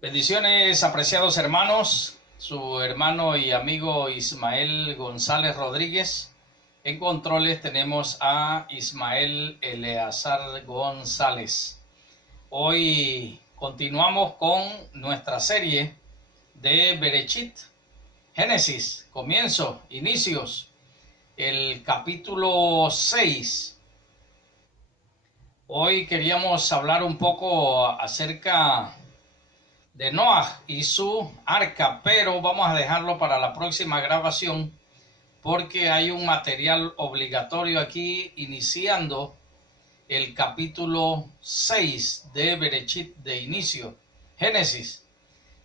Bendiciones, apreciados hermanos, su hermano y amigo Ismael González Rodríguez. En controles tenemos a Ismael Eleazar González. Hoy continuamos con nuestra serie de Berechit, Génesis, comienzo, inicios, el capítulo 6. Hoy queríamos hablar un poco acerca de Noah y su arca, pero vamos a dejarlo para la próxima grabación porque hay un material obligatorio aquí iniciando el capítulo 6 de Berechit, de inicio, Génesis,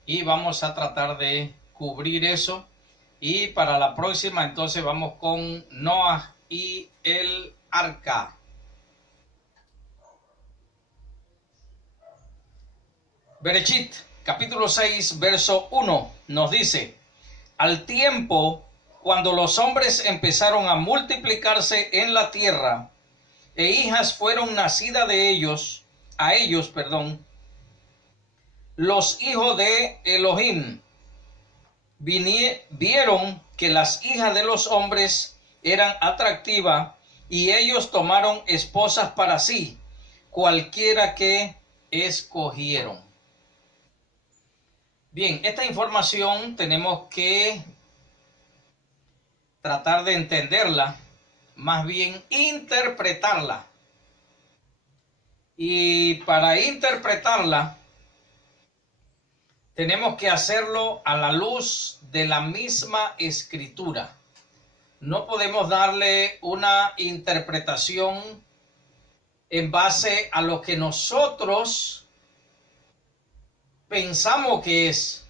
y vamos a tratar de cubrir eso. Y para la próxima entonces vamos con Noah y el arca. Berechit capítulo 6, verso 1 nos dice: al tiempo, cuando los hombres empezaron a multiplicarse en la tierra, e hijas fueron nacidas de ellos, los hijos de Elohim vieron que las hijas de los hombres eran atractivas, y ellos tomaron esposas para sí, cualquiera que escogieron. Bien, esta información tenemos que tratar de entenderla, más bien interpretarla. Y para interpretarla, tenemos que hacerlo a la luz de la misma escritura. No podemos darle una interpretación en base a lo que nosotros pensamos que es,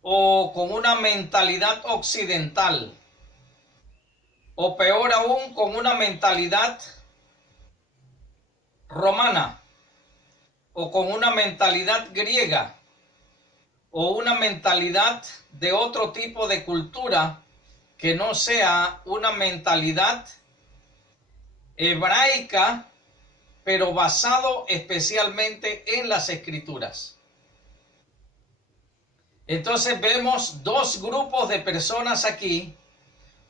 o con una mentalidad occidental, o peor aún, con una mentalidad romana, o con una mentalidad griega, o una mentalidad de otro tipo de cultura que no sea una mentalidad hebraica, pero basado especialmente en las escrituras. Entonces vemos dos grupos de personas aquí.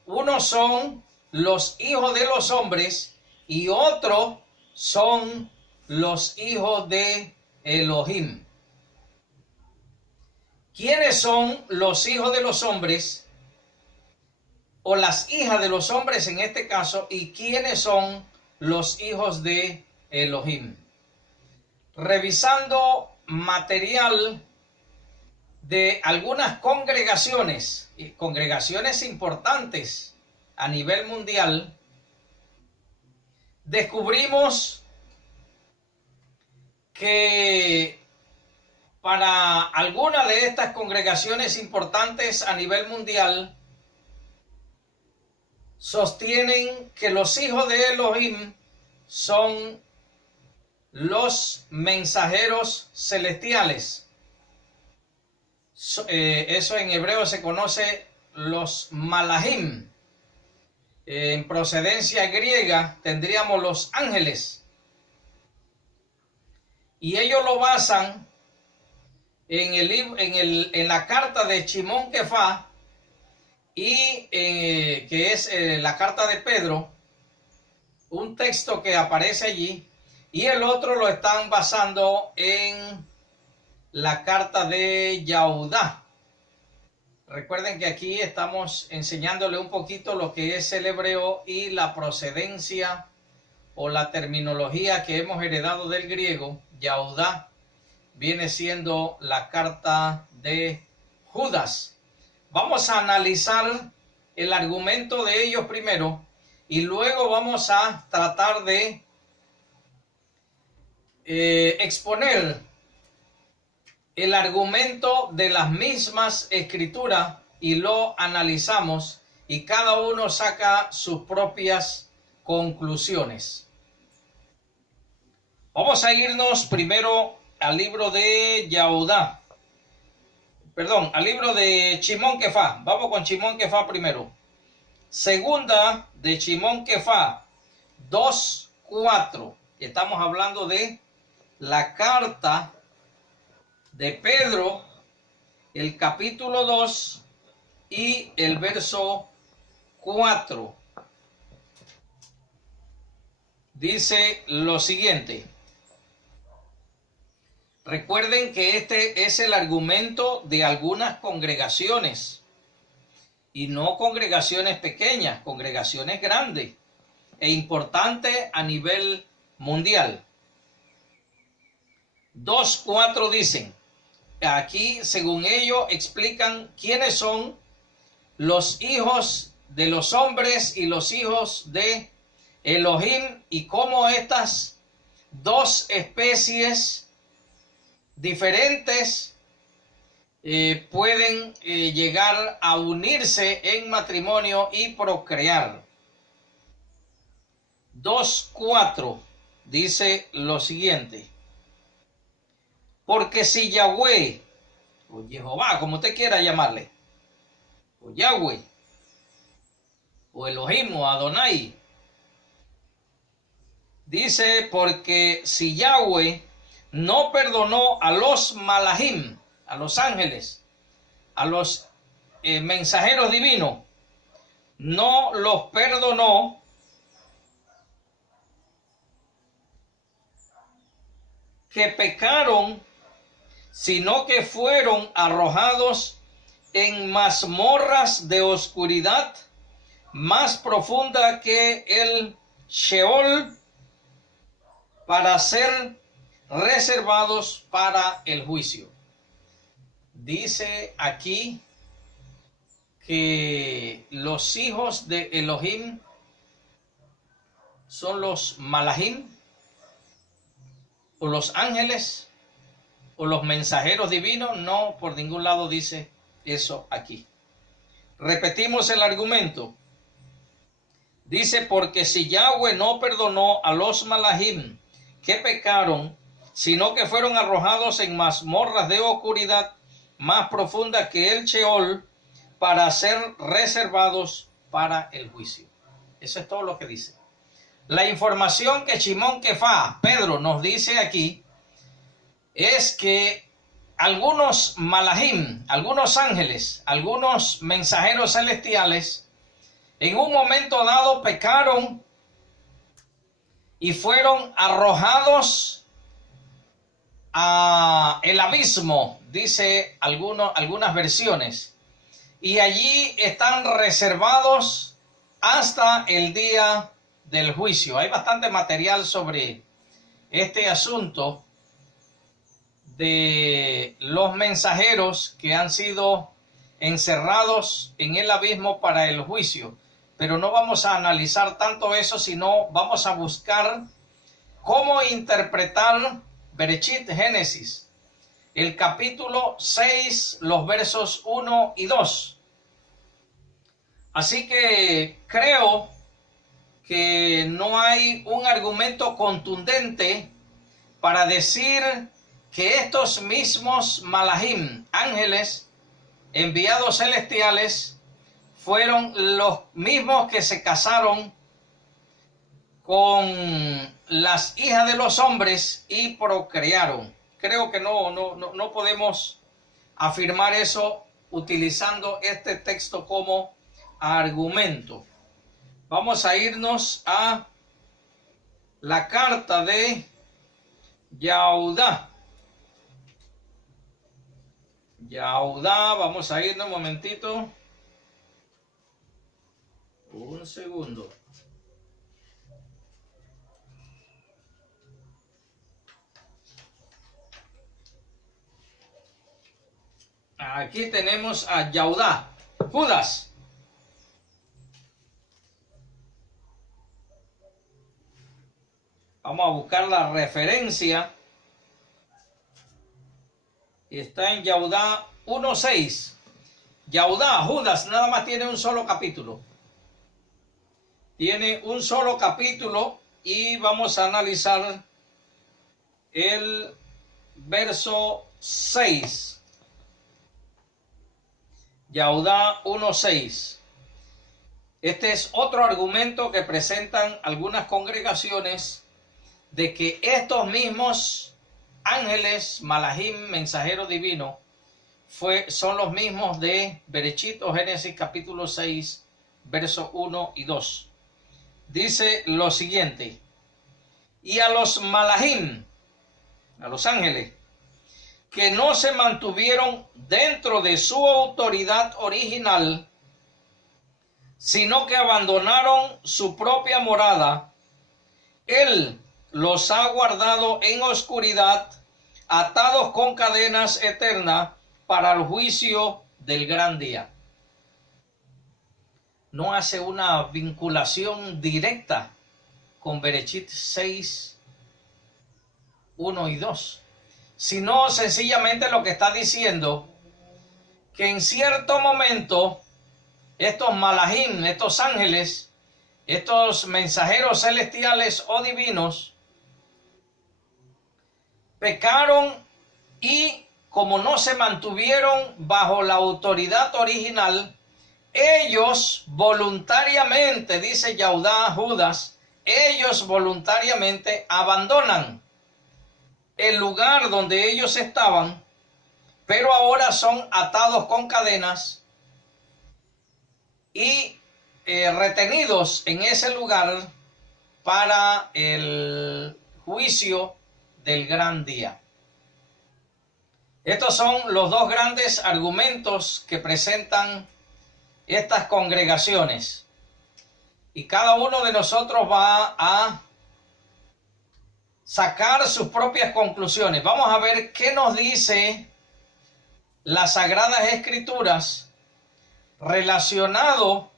Uno son los hijos de los hombres y otro son los hijos de Elohim. ¿Quiénes son los hijos de los hombres o las hijas de los hombres en este caso, y quiénes son los hijos de Elohim? Revisando material de algunas congregaciones importantes a nivel mundial, descubrimos que para algunas de estas congregaciones importantes a nivel mundial sostienen que los hijos de Elohim son los mensajeros celestiales. Eso en hebreo se conoce los malahim. En procedencia griega tendríamos los ángeles. Y ellos lo basan en la carta de Shimón Kefá, y que es la carta de Pedro, un texto que aparece allí, y el otro lo están basando en la carta de Yahudá. Recuerden que aquí estamos enseñándole un poquito lo que es el hebreo y la procedencia o la terminología que hemos heredado del griego. Yahudá viene siendo la carta de Judas. Vamos a analizar el argumento de ellos primero y luego vamos a tratar de exponer el argumento de las mismas escrituras, y lo analizamos y cada uno saca sus propias conclusiones. Vamos a irnos primero al libro de Yahudá. Al libro de Shimón Kefá. Vamos con Shimón Kefá primero. Segunda de Shimón Kefá 2:4. Estamos hablando de la carta de Pedro, el capítulo 2 y el verso 4. Dice lo siguiente. Recuerden que este es el argumento de algunas congregaciones, y no congregaciones pequeñas, congregaciones grandes e importantes a nivel mundial. 2:4 dicen, aquí según ellos explican quiénes son los hijos de los hombres y los hijos de Elohim, y cómo estas dos especies diferentes pueden llegar a unirse en matrimonio y procrear. 2:4 dice lo siguiente: porque si Yahweh, o Jehová, como usted quiera llamarle, o Yahweh, o Elohim, o Adonai, dice, porque si Yahweh no perdonó a los malahim, a los ángeles, a los mensajeros divinos, no los perdonó, que pecaron, sino que fueron arrojados en mazmorras de oscuridad más profunda que el Sheol, para ser reservados para el juicio. Dice aquí que los hijos de Elohim son los malahim, o los ángeles, o los mensajeros divinos. No, por ningún lado dice eso aquí. Repetimos el argumento. Dice, porque si Yahweh no perdonó a los malahim que pecaron, sino que fueron arrojados en mazmorras de oscuridad más profunda que el Sheol, para ser reservados para el juicio. Eso es todo lo que dice. La información que Shimon Kefá, Pedro, nos dice aquí es que algunos malahim, algunos ángeles, algunos mensajeros celestiales, en un momento dado pecaron y fueron arrojados a el abismo, dice algunas versiones, y allí están reservados hasta el día del juicio. Hay bastante material sobre este asunto de los mensajeros que han sido encerrados en el abismo para el juicio, pero no vamos a analizar tanto eso, sino vamos a buscar cómo interpretar Bereshit, Génesis, el capítulo 6, los versos 1 y 2. Así que creo que no hay un argumento contundente para decir que estos mismos malahim, ángeles enviados celestiales, fueron los mismos que se casaron con las hijas de los hombres y procrearon. Creo que no podemos afirmar eso utilizando este texto como argumento. Vamos a irnos a la carta de Yahudá. Vamos a irnos un momentito. Un segundo. Aquí tenemos a Yahudá, Judas. Vamos a buscar la referencia. Está en Yahudá 1:6. Yahudá, Judas, nada más tiene un solo capítulo. Tiene un solo capítulo y vamos a analizar el verso 6. Yahudá 1:6. Este es otro argumento que presentan algunas congregaciones de que estos mismos ángeles, malahim, mensajero divino, son los mismos de Berechit o Génesis capítulo 6, versos 1 y 2. Dice lo siguiente: y a los malahim, a los ángeles, que no se mantuvieron dentro de su autoridad original, sino que abandonaron su propia morada, Él los ha guardado en oscuridad, atados con cadenas eternas para el juicio del gran día. No hace una vinculación directa con Berechit 6, 1 y 2, sino sencillamente lo que está diciendo, que en cierto momento estos malahim, estos ángeles, estos mensajeros celestiales o divinos, pecaron y como no se mantuvieron bajo la autoridad original, ellos voluntariamente, dice Yahudá Judas, ellos voluntariamente abandonan el lugar donde ellos estaban, pero ahora son atados con cadenas y retenidos en ese lugar para el juicio del gran día. Estos son los dos grandes argumentos que presentan estas congregaciones, y cada uno de nosotros va a sacar sus propias conclusiones. Vamos a ver qué nos dice las Sagradas Escrituras relacionado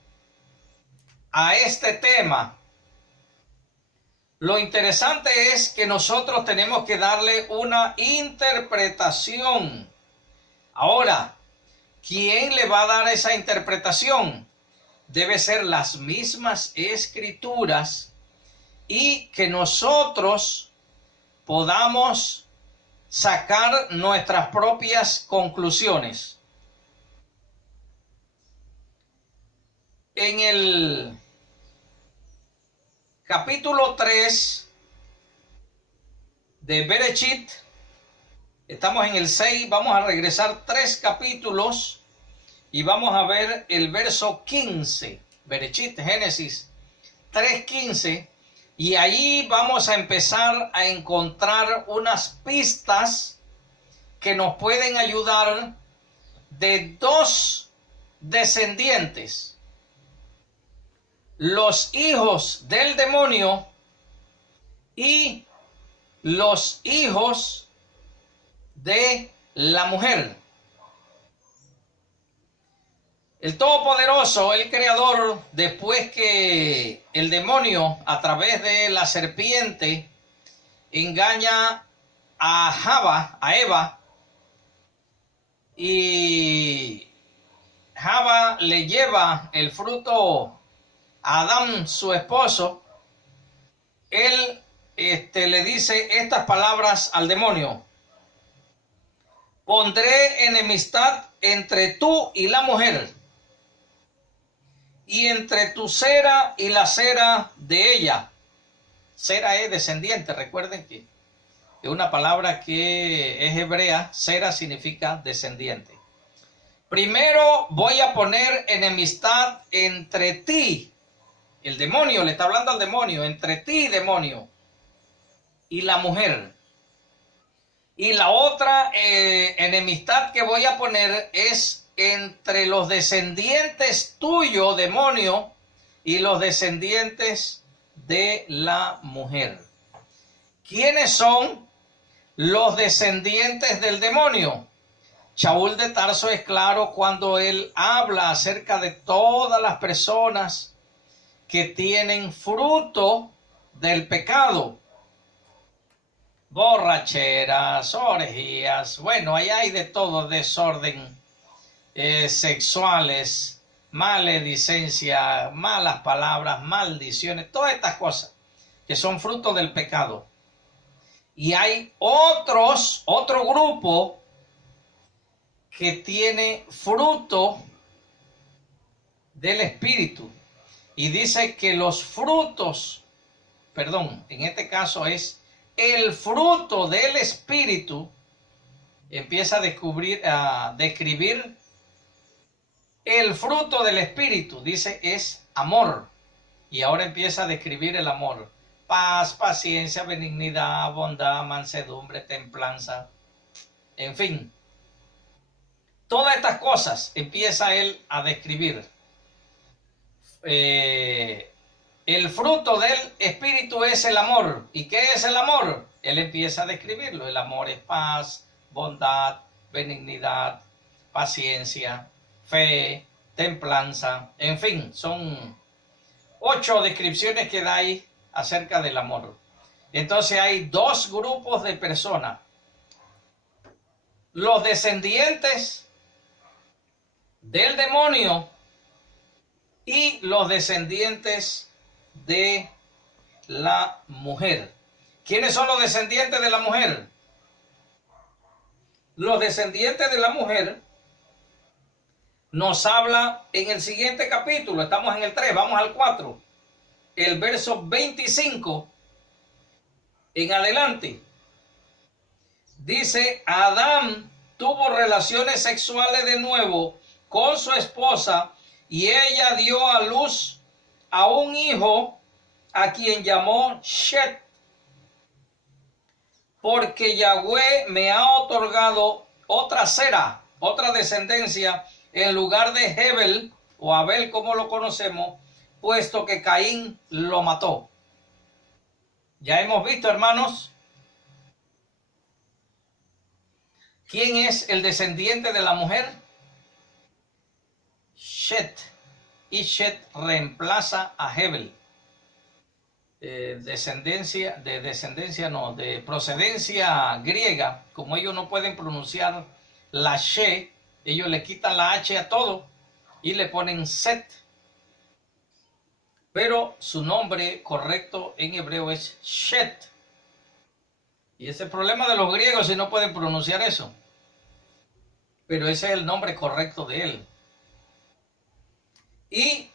a este tema. Lo interesante es que nosotros tenemos que darle una interpretación. Ahora, ¿quién le va a dar esa interpretación? Debe ser las mismas Escrituras, y que nosotros podamos sacar nuestras propias conclusiones. En el capítulo 3 de Berechit, estamos en el 6, vamos a regresar 3 capítulos y vamos a ver el verso 15, Berechit, Génesis 3:15, y ahí vamos a empezar a encontrar unas pistas que nos pueden ayudar de dos descendientes, los hijos del demonio y los hijos de la mujer. El Todopoderoso, el Creador, después que el demonio a través de la serpiente engaña a Eva, y Java le lleva el fruto a Adán, su esposo, él le dice estas palabras al demonio: pondré enemistad entre tú y la mujer, y entre tu cera y la cera de ella. Cera es descendiente, recuerden que es una palabra que es hebrea. Cera significa descendiente. Primero voy a poner enemistad entre ti, el demonio le está hablando al demonio, entre ti, demonio, y la mujer. Y la otra enemistad que voy a poner es entre los descendientes tuyos, demonio, y los descendientes de la mujer. ¿Quiénes son los descendientes del demonio? Shaul de Tarso es claro cuando él habla acerca de todas las personas que tienen fruto del pecado. Borracheras, orgías, bueno, ahí hay de todo, desorden, sexuales, maledicencia, malas palabras, maldiciones, todas estas cosas que son fruto del pecado. Y hay otro grupo que tiene fruto del Espíritu. Y dice que los frutos, en este caso es el fruto del Espíritu, empieza a describir el fruto del Espíritu, dice, es amor. Y ahora empieza a describir el amor: paz, paciencia, benignidad, bondad, mansedumbre, templanza. En fin, todas estas cosas empieza él a describir. El fruto del Espíritu es el amor. ¿Y qué es el amor? Él empieza a describirlo. El amor es paz, bondad, benignidad, paciencia, fe, templanza. En fin, son 8 descripciones que da ahí acerca del amor. Entonces hay 2 grupos de personas: los descendientes del demonio y los descendientes de la mujer. ¿Quiénes son los descendientes de la mujer? Los descendientes de la mujer nos habla en el siguiente capítulo. Estamos en el 3, vamos al 4. El verso 25 en adelante. Dice: Adán tuvo relaciones sexuales de nuevo con su esposa y ella dio a luz a un hijo a quien llamó Shet, porque Yahweh me ha otorgado otra Sera, otra descendencia, en lugar de Hebel o Abel como lo conocemos, puesto que Caín lo mató. Ya hemos visto, hermanos, quién es el descendiente de la mujer. Shet. Y Shet reemplaza a Hebel. De procedencia griega. Como ellos no pueden pronunciar la she, ellos le quitan la h a todo y le ponen Set. Pero su nombre correcto en hebreo es Shet. Y ese es el problema de los griegos, si no pueden pronunciar eso. Pero ese es el nombre correcto de él. Y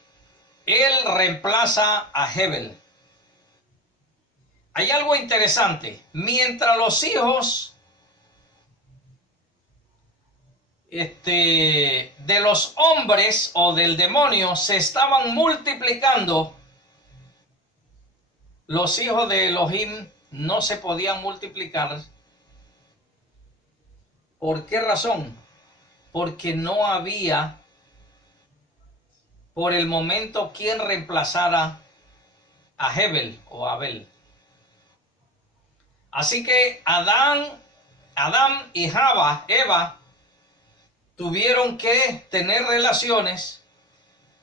él reemplaza a Hebel. Hay algo interesante. Mientras los hijos de los hombres o del demonio se estaban multiplicando, los hijos de Elohim no se podían multiplicar. ¿Por qué razón? Porque no había por el momento quien reemplazara a Hebel o Abel. Así que Adán y Eva tuvieron que tener relaciones,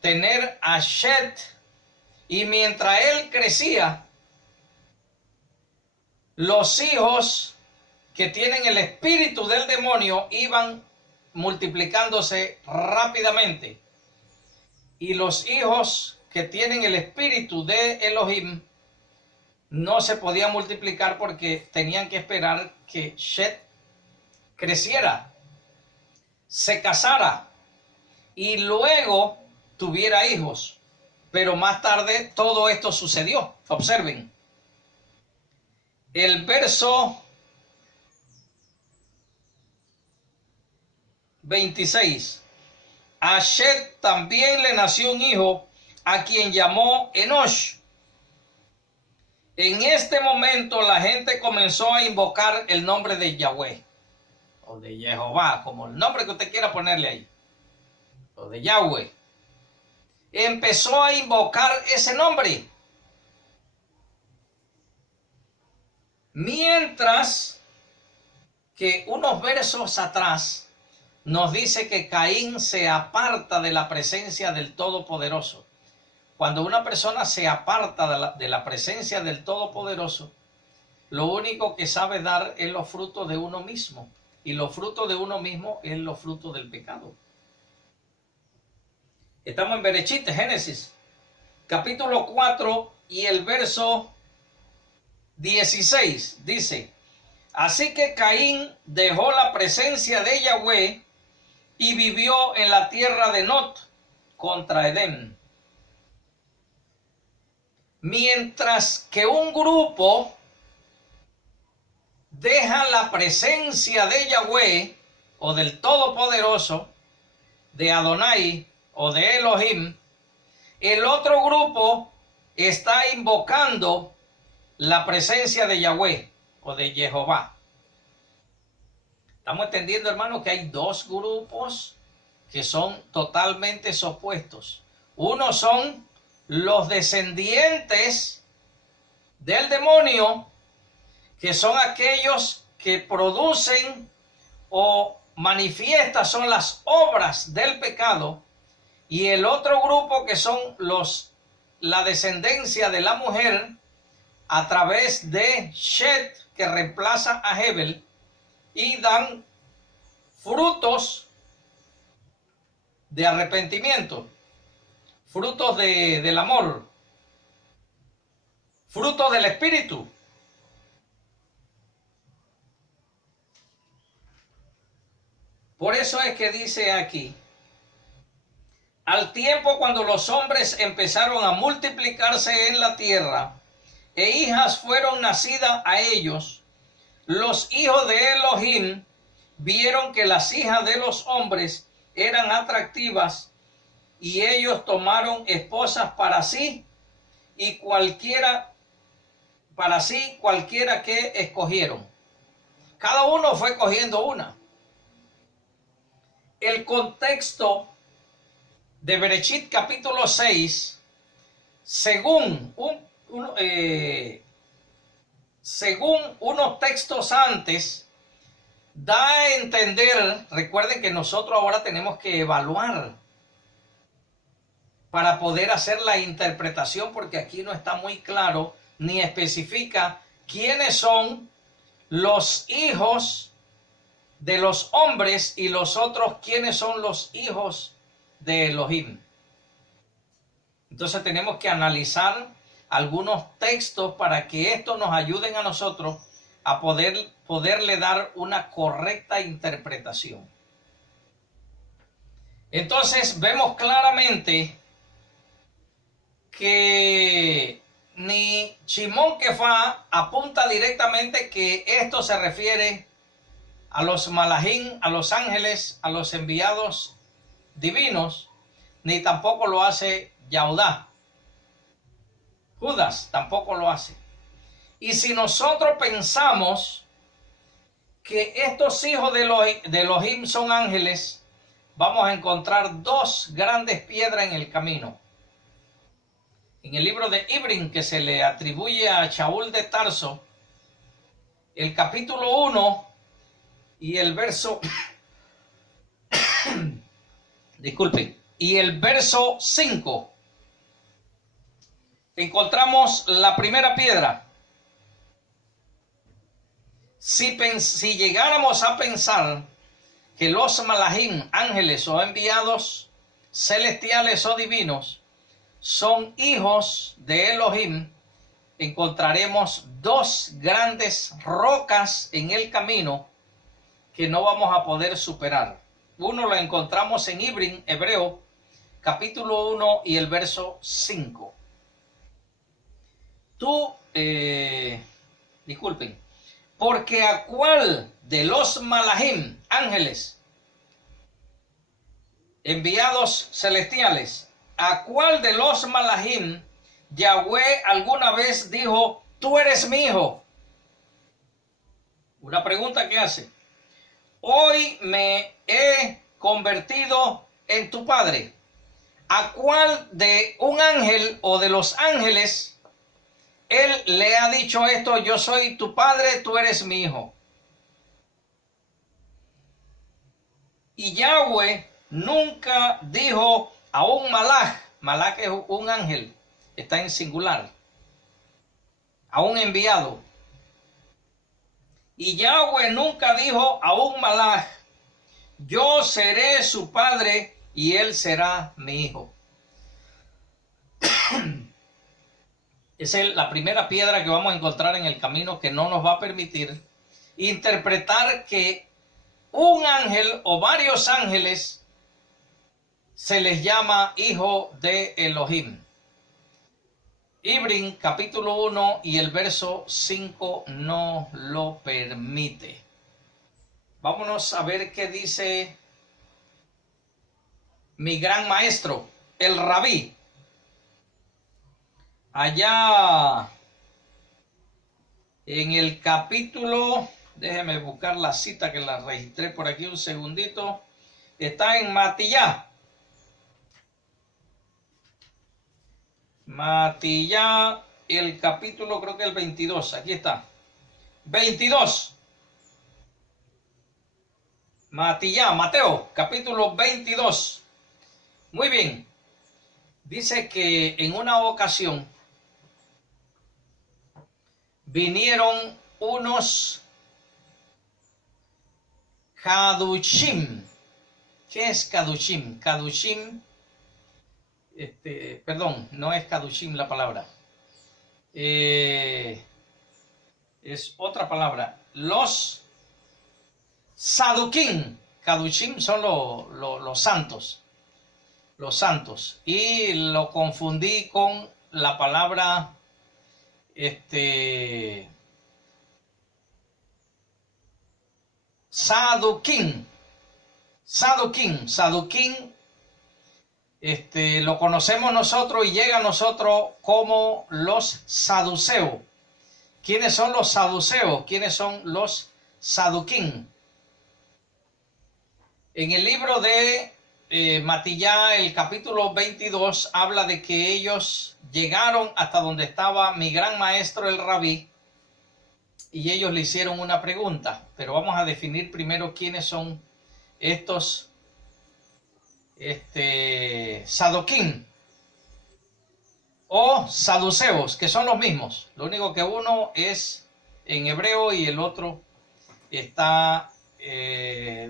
tener a Shet, y mientras él crecía, los hijos que tienen el espíritu del demonio iban multiplicándose rápidamente, y los hijos que tienen el espíritu de Elohim no se podían multiplicar porque tenían que esperar que Shet creciera, se casara y luego tuviera hijos. Pero más tarde todo esto sucedió. Observen el verso 26. A Shet también le nació un hijo a quien llamó Enosh. En este momento la gente comenzó a invocar el nombre de Yahweh o de Jehová, como el nombre que usted quiera ponerle ahí, o de Yahweh. Empezó a invocar ese nombre. Mientras que unos versos atrás nos dice que Caín se aparta de la presencia del Todopoderoso. Cuando una persona se aparta de la presencia del Todopoderoso, lo único que sabe dar es los frutos de uno mismo. Y los frutos de uno mismo es los frutos del pecado. Estamos en Berechit, Génesis, capítulo 4 y el verso 16. Dice: así que Caín dejó la presencia de Yahweh y vivió en la tierra de Nod contra Edén. Mientras que un grupo deja la presencia de Yahweh o del Todopoderoso, de Adonai o de Elohim. El otro grupo está invocando la presencia de Yahweh o de Jehová. Estamos entendiendo, hermanos, que hay dos grupos que son totalmente opuestos. Uno son los descendientes del demonio, que son aquellos que producen o manifiestan, son las obras del pecado, y el otro grupo que son la descendencia de la mujer a través de Shet, que reemplaza a Hebel, y dan frutos de arrepentimiento, frutos del amor, frutos del espíritu. Por eso es que dice aquí: al tiempo cuando los hombres empezaron a multiplicarse en la tierra, e hijas fueron nacidas a ellos, los hijos de Elohim vieron que las hijas de los hombres eran atractivas, y ellos tomaron esposas para sí cualquiera que escogieron. Cada uno fue cogiendo una. El contexto de Bereshit capítulo 6, según unos textos antes, da a entender, recuerden que nosotros ahora tenemos que evaluar para poder hacer la interpretación, porque aquí no está muy claro ni especifica quiénes son los hijos de los hombres y los otros quiénes son los hijos de Elohim. Entonces tenemos que analizar algunos textos para que estos nos ayuden a nosotros a poderle dar una correcta interpretación. Entonces vemos claramente que ni Shimon Kefa apunta directamente que esto se refiere a los malajim, a los ángeles, a los enviados divinos, ni tampoco lo hace Yahudá. Judas tampoco lo hace. Y si nosotros pensamos que estos hijos de Elohim son ángeles, vamos a encontrar dos grandes piedras en el camino. En el libro de Ibrim, que se le atribuye a Shaul de Tarso, el capítulo 1 y el verso disculpen, y el verso 5, encontramos la primera piedra. Si llegáramos a pensar que los malajim, ángeles o enviados celestiales o divinos, son hijos de Elohim, encontraremos dos grandes rocas en el camino que no vamos a poder superar. Uno lo encontramos en Ibrim, Hebreo, capítulo 1 y el verso 5. Disculpen, porque a cuál de los malajim, ángeles, enviados celestiales, a cuál de los malajim Yahweh alguna vez dijo: tú eres mi hijo. Una pregunta que hace: hoy me he convertido en tu padre. ¿A cuál de un ángel o de los ángeles él le ha dicho esto: yo soy tu padre, tú eres mi hijo? Y Yahweh nunca dijo a un malaj es un ángel, está en singular, a un enviado. Y Yahweh nunca dijo a un malaj: yo seré su padre y él será mi hijo. Esa es la primera piedra que vamos a encontrar en el camino, que no nos va a permitir interpretar que un ángel o varios ángeles se les llama hijo de Elohim. Ibrin capítulo 1 y el verso 5 no lo permite. Vámonos a ver qué dice mi gran maestro, el rabí. Allá en el capítulo, déjeme buscar la cita que la registré por aquí un segundito, está en Matillá. Matillá, el capítulo creo que el 22, aquí está. 22. Matillá, Mateo, capítulo 22. Muy bien. Dice que en una ocasión vinieron unos Kadushim. ¿Qué es Kadushim? Kadushim, perdón, no es Kadushim la palabra. Es otra palabra. Los Saduquín. Kadushim son los santos. Los santos. Y lo confundí con la palabra Saduquín. Saduquín lo conocemos nosotros y llega a nosotros como los saduceos. ¿Quiénes son los saduceos? ¿Quiénes son los saduquín? En el libro de Matillá, el capítulo 22, habla de que ellos llegaron hasta donde estaba mi gran maestro el rabí y ellos le hicieron una pregunta, pero vamos a definir primero quiénes son estos saduquín o saduceos, que son los mismos, lo único que uno es en hebreo y el otro está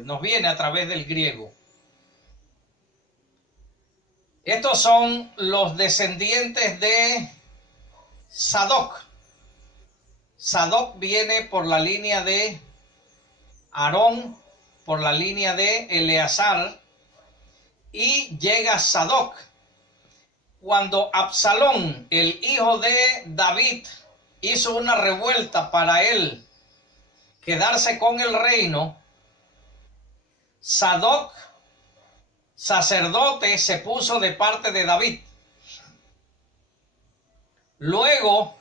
nos viene a través del griego. Estos son los descendientes de Sadoc. Sadoc viene por la línea de Aarón, por la línea de Eleazar, y llega Sadoc. Cuando Absalón, el hijo de David, hizo una revuelta para él quedarse con el reino, Sadoc, sacerdote, se puso de parte de David. Luego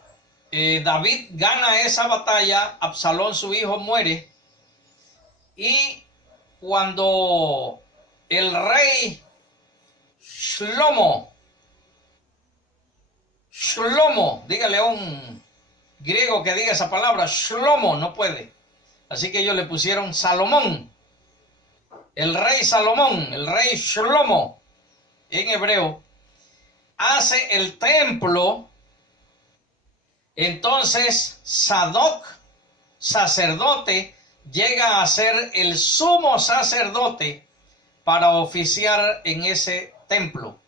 David gana esa batalla, Absalón su hijo muere, y cuando el rey Shlomo, dígale a un griego que diga esa palabra, Shlomo, no puede, así que ellos le pusieron Salomón. El rey Salomón, el rey Shlomo, en hebreo, hace el templo. Entonces Sadoc, sacerdote, llega a ser el sumo sacerdote para oficiar en ese templo.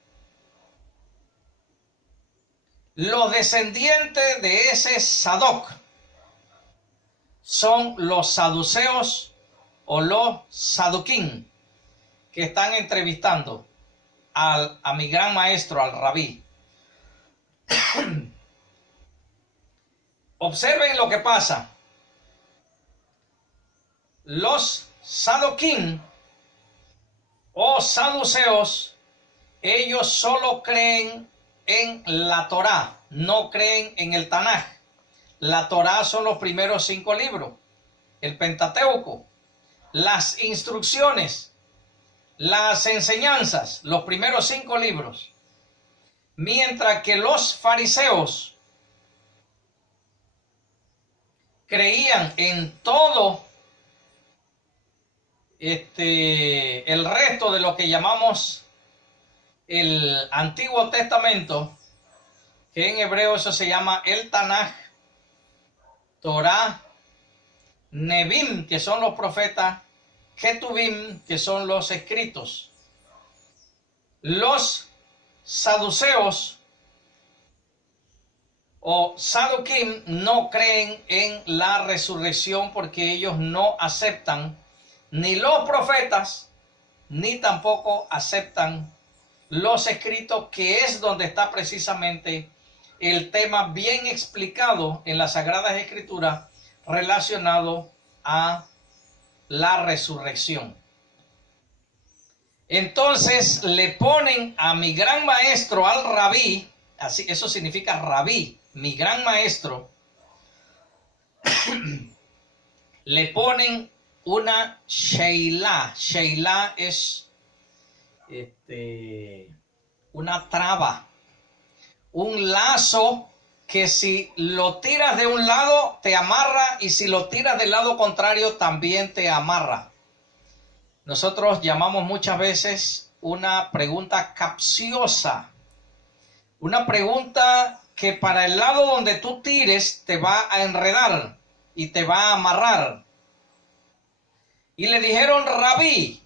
Los descendientes de ese Sadoc son los saduceos o los saduquín, que están entrevistando a mi gran maestro, al rabí. Observen lo que pasa. Los saduquín o saduceos, ellos solo creen en la Torá, no creen en el Tanaj. La Torá son los primeros 5 libros, el Pentateuco, las instrucciones, las enseñanzas, los primeros 5 libros. Mientras que los fariseos creían en todo el resto de lo que llamamos el Antiguo Testamento, que en hebreo eso se llama el Tanaj, Torah, Nebim, que son los profetas, Ketubim, que son los escritos. Los saduceos o saduquim no creen en la resurrección porque ellos no aceptan ni los profetas ni tampoco aceptan los escritos, que es donde está precisamente el tema bien explicado en las Sagradas Escrituras relacionado a la resurrección. Entonces le ponen a mi gran maestro, al rabí, así, eso significa rabí, mi gran maestro, le ponen una sheilá. Sheilá es una traba, un lazo que si lo tiras de un lado te amarra y si lo tiras del lado contrario también te amarra. Nosotros llamamos muchas veces una pregunta capciosa, una pregunta que para el lado donde tú tires te va a enredar y te va a amarrar. Y le dijeron: Rabí,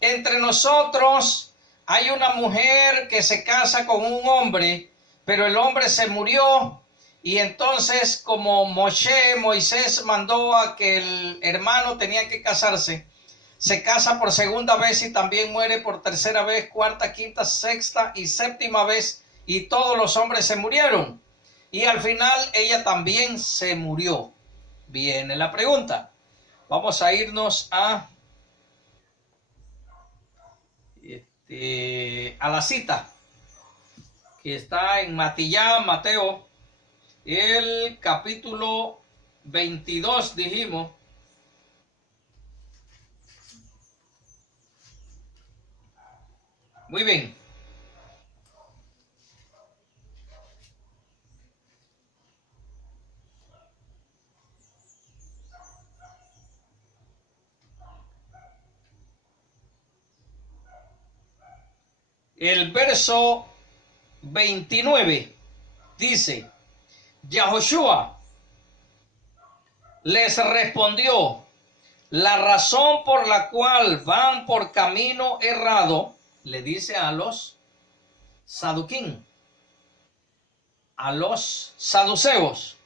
entre nosotros hay una mujer que se casa con un hombre, pero el hombre se murió, y entonces como Moisés mandó a que el hermano tenía que casarse, se casa por segunda vez y también muere por tercera vez, cuarta, quinta, sexta y séptima vez, y todos los hombres se murieron. Y al final ella también se murió. Viene la pregunta. Vamos a irnos a la cita que está en Mateo, el capítulo 22, dijimos. Muy bien. El verso 29 dice: Yahoshua les respondió: la razón por la cual van por camino errado, le dice a los saduquín, a los saduceos,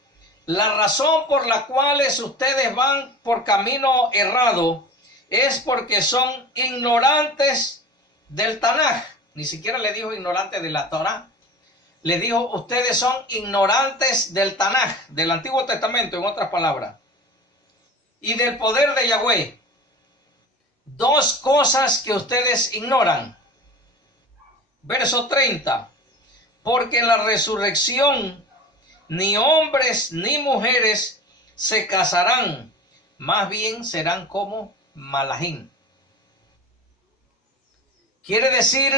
la razón por la cual ustedes van por camino errado es porque son ignorantes del Tanaj. Ni siquiera le dijo ignorantes de la Torah. Le dijo: ustedes son ignorantes del Tanaj, del Antiguo Testamento, en otras palabras, y del poder de Yahweh. Dos cosas que ustedes ignoran. Verso 30. Porque en la resurrección ni hombres ni mujeres se casarán, más bien serán como malahim. Quiere decir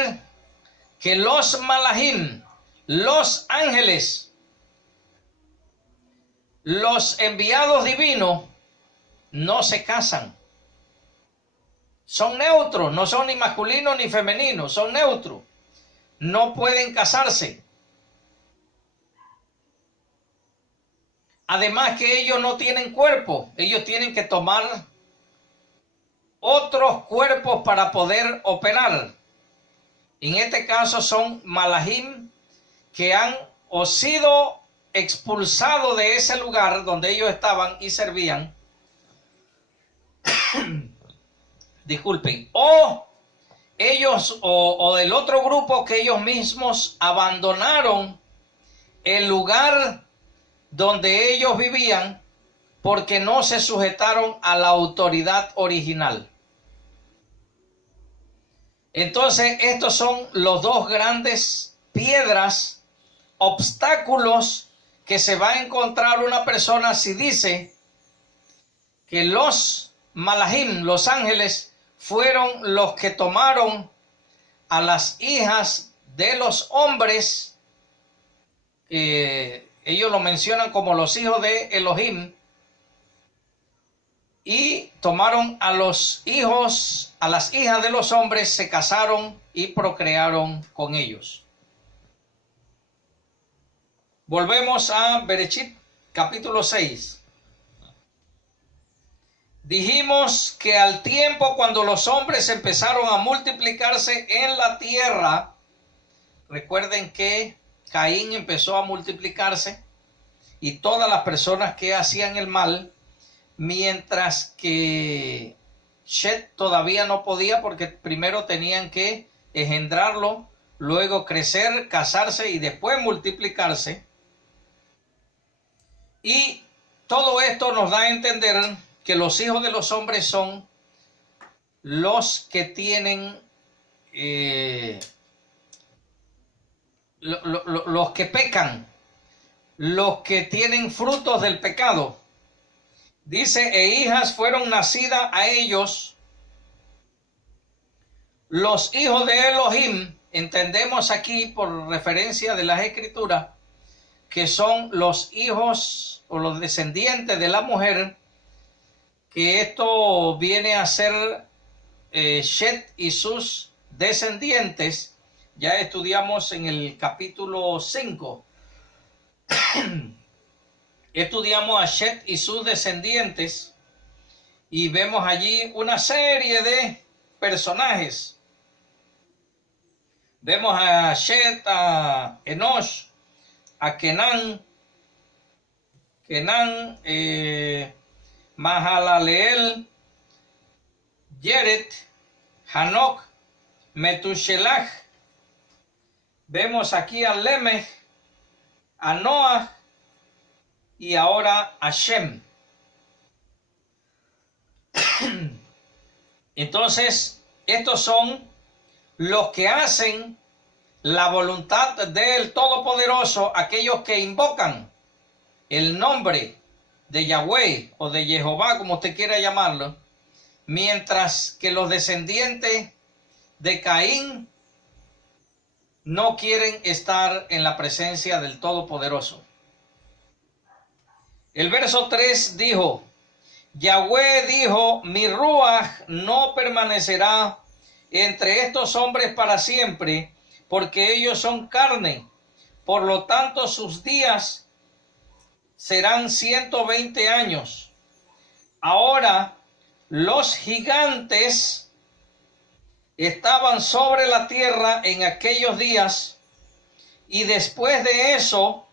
que los malahim, los ángeles, los enviados divinos, no se casan. Son neutros, no son ni masculinos ni femeninos, son neutros. No pueden casarse. Además que ellos no tienen cuerpo, ellos tienen que tomar otros cuerpos para poder operar. En este caso son malahim que han o sido expulsados de ese lugar donde ellos estaban y servían. Disculpen. O ellos o del otro grupo que ellos mismos abandonaron el lugar donde ellos vivían porque no se sujetaron a la autoridad original. Entonces, estos son los dos grandes piedras, obstáculos que se va a encontrar una persona si dice que los malahim, los ángeles, fueron los que tomaron a las hijas de los hombres, que ellos lo mencionan como los hijos de Elohim, y tomaron a los hijos, a las hijas de los hombres, se casaron y procrearon con ellos. Volvemos a Bereshit, capítulo 6. Dijimos que al tiempo cuando los hombres empezaron a multiplicarse en la tierra, recuerden que Caín empezó a multiplicarse y todas las personas que hacían el mal, mientras que Shet todavía no podía, porque primero tenían que engendrarlo, luego crecer, casarse y después multiplicarse. Y todo esto nos da a entender que los hijos de los hombres son los que tienen, los que pecan, los que tienen frutos del pecado. Dice, e hijas fueron nacidas a ellos los hijos de Elohim. Entendemos aquí por referencia de las escrituras que son los hijos o los descendientes de la mujer, que esto viene a ser Shet y sus descendientes. Ya estudiamos en el capítulo 5. Estudiamos a Shet y sus descendientes y vemos allí una serie de personajes. Vemos a Shet, a Enosh, a Kenan, Mahalaleel, Yeret, Hanok, Metushelach. Vemos aquí a Lemech, a Noah y ahora a Shem. Entonces, estos son los que hacen la voluntad del Todopoderoso, aquellos que invocan el nombre de Yahweh o de Jehová, como usted quiera llamarlo, mientras que los descendientes de Caín no quieren estar en la presencia del Todopoderoso. El verso 3 dijo, Yahweh dijo, mi ruaj no permanecerá entre estos hombres para siempre, porque ellos son carne, por lo tanto sus días serán 120 años. Ahora los gigantes estaban sobre la tierra en aquellos días, y después de eso,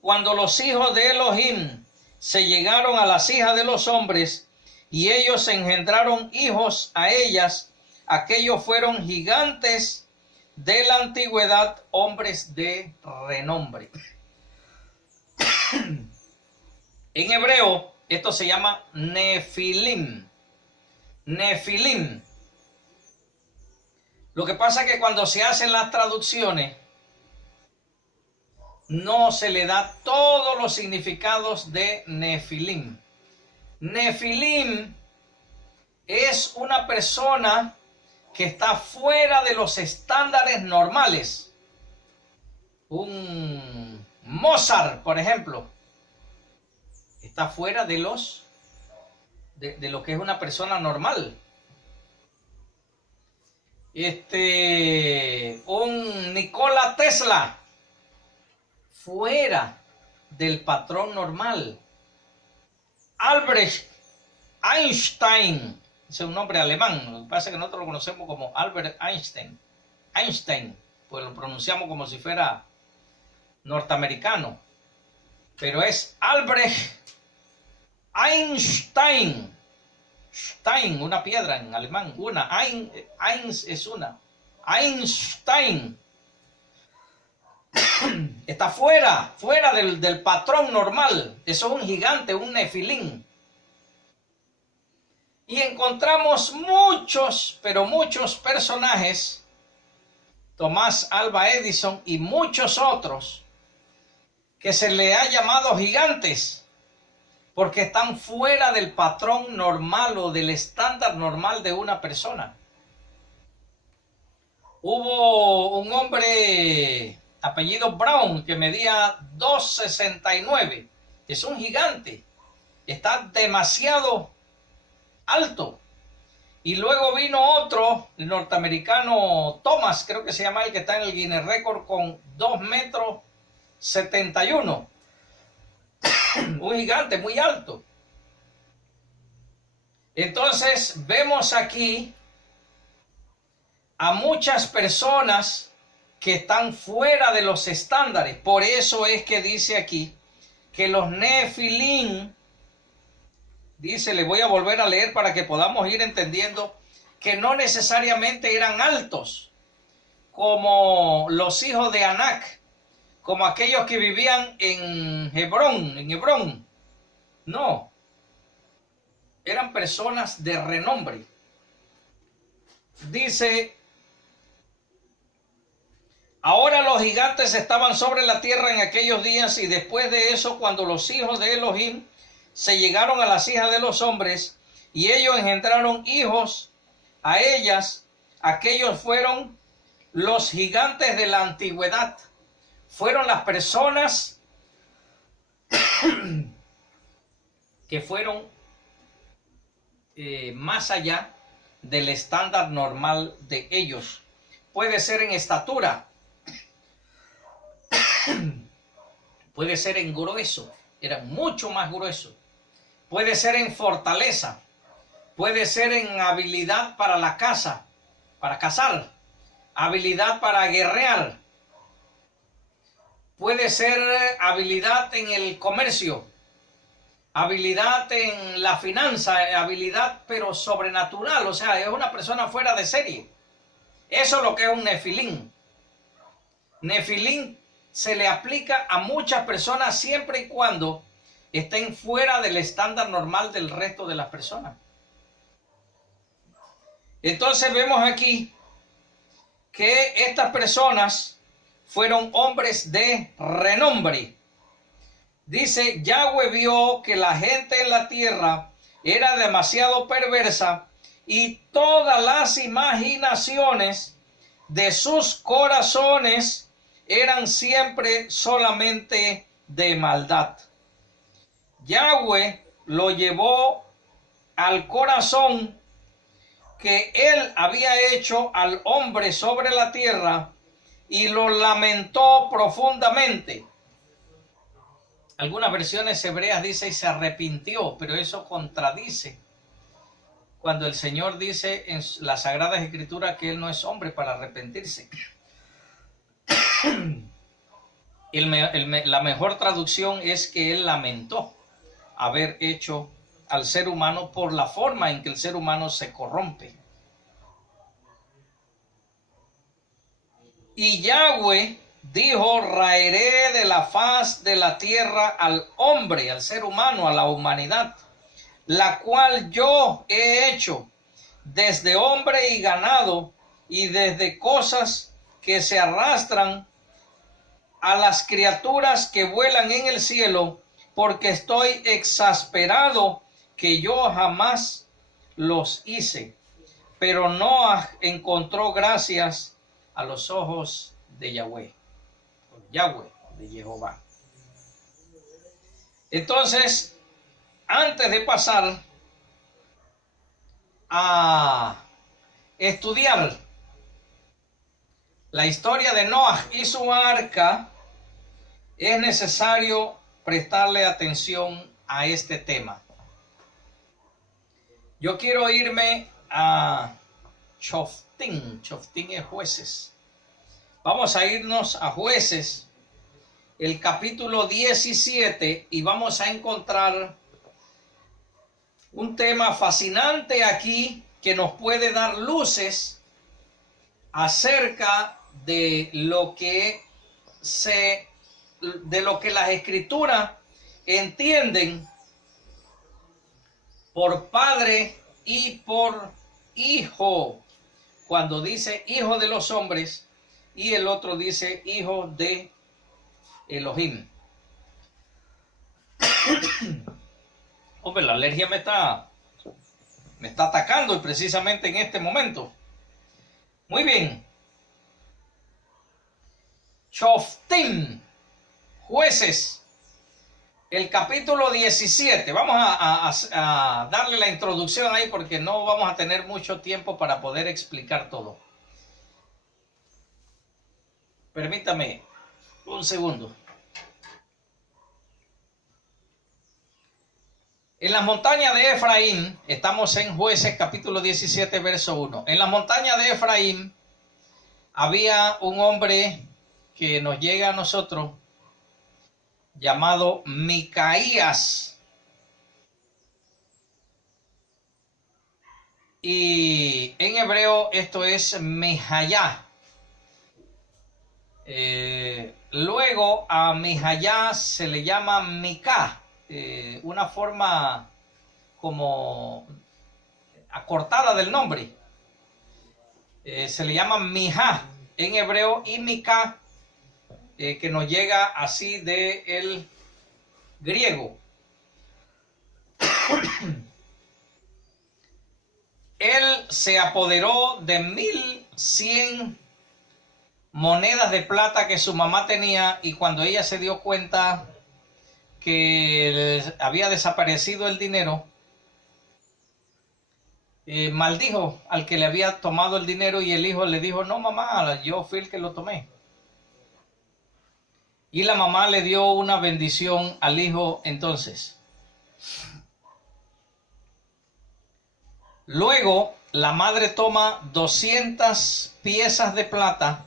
cuando los hijos de Elohim se llegaron a las hijas de los hombres, y ellos engendraron hijos a ellas, aquellos fueron gigantes de la antigüedad, hombres de renombre. En hebreo, esto se llama Nefilim. Nefilim. Lo que pasa es que cuando se hacen las traducciones, no se le da todos los significados de Nefilim. Nefilim es una persona que está fuera de los estándares normales. Un Mozart, por ejemplo, está fuera de de lo que es una persona normal. Un Nikola Tesla, fuera del patrón normal. Albert Einstein, es un nombre alemán, lo que pasa es que nosotros lo conocemos como Albert Einstein. Einstein, pues lo pronunciamos como si fuera norteamericano, pero es Albert Einstein. Stein, una piedra en alemán, una. Eins es una. Einstein. Está fuera del patrón normal. Eso es un gigante, un nefilín. Y encontramos muchos, pero muchos personajes, Tomás Alva Edison y muchos otros, que se le ha llamado gigantes, porque están fuera del patrón normal o del estándar normal de una persona. Hubo un hombre apellido Brown que medía 2,69. Es un gigante. Está demasiado alto. Y luego vino otro, el norteamericano Thomas, creo que se llama el que está en el Guinness Record, con 2,71 metros. Un gigante muy alto. Entonces vemos aquí a muchas personas que están fuera de los estándares. Por eso es que dice aquí que los Nefilim, dice, le voy a volver a leer para que podamos ir entendiendo que no necesariamente eran altos como los hijos de Anak, como aquellos que vivían en Hebrón. No, eran personas de renombre. Dice: ahora los gigantes estaban sobre la tierra en aquellos días, y después de eso, cuando los hijos de Elohim se llegaron a las hijas de los hombres, y ellos engendraron hijos a ellas, aquellos fueron los gigantes de la antigüedad. Fueron las personas que fueron más allá del estándar normal de ellos. Puede ser en estatura, puede ser en grueso, eran mucho más gruesos. Puede ser en fortaleza, puede ser en habilidad para la caza, para cazar, habilidad para guerrear, puede ser habilidad en el comercio, habilidad en la finanza, habilidad pero sobrenatural, o sea, es una persona fuera de serie. Eso es lo que es un nefilín. Nefilín se le aplica a muchas personas siempre y cuando estén fuera del estándar normal del resto de las personas. Entonces vemos aquí que estas personas fueron hombres de renombre. Dice: Yahweh vio que la gente en la tierra era demasiado perversa, y todas las imaginaciones de sus corazones eran siempre solamente de maldad. Yahweh lo llevó al corazón que él había hecho al hombre sobre la tierra, y lo lamentó profundamente. Algunas versiones hebreas dice y se arrepintió, pero eso contradice cuando el Señor dice en las Sagradas Escrituras que Él no es hombre para arrepentirse. La mejor traducción es que Él lamentó haber hecho al ser humano por la forma en que el ser humano se corrompe. Y Yahweh dijo: raeré de la faz de la tierra al hombre, al ser humano, a la humanidad, la cual yo he hecho, desde hombre y ganado, y desde cosas que se arrastran, a las criaturas que vuelan en el cielo, porque estoy exasperado que yo jamás los hice. Pero Noah encontró gracias a los ojos de Yahweh, de Jehová. Entonces, antes de pasar a estudiar la historia de Noah y su arca, es necesario prestarle atención a este tema. Yo quiero irme a Shoftim. Shoftim es Jueces. Vamos a irnos a Jueces, el capítulo 17, y vamos a encontrar un tema fascinante aquí que nos puede dar luces acerca de lo que las Escrituras entienden por padre y por hijo. Cuando dice hijo de los hombres y el otro dice hijo de Elohim. Hombre, la alergia me está atacando, y precisamente en este momento. Muy bien. Shoftim, Jueces, el capítulo 17. Vamos a darle la introducción ahí porque no vamos a tener mucho tiempo para poder explicar todo. Permítame un segundo. En las montañas de Efraín, estamos en Jueces capítulo 17, verso 1. En las montañas de Efraín había un hombre que nos llega a nosotros llamado Micaías. Y en hebreo esto es Mejayá. Luego a Mijayá se le llama Micá, una forma como acortada del nombre. Se le llama Mijá en hebreo y Micá, que nos llega así del griego. Él se apoderó de 1100 monedas de plata que su mamá tenía, y cuando ella se dio cuenta que había desaparecido el dinero, maldijo al que le había tomado el dinero, y el hijo le dijo: no, mamá, yo fui el que lo tomé. Y la mamá le dio una bendición al hijo entonces. Luego la madre toma 200 piezas de plata,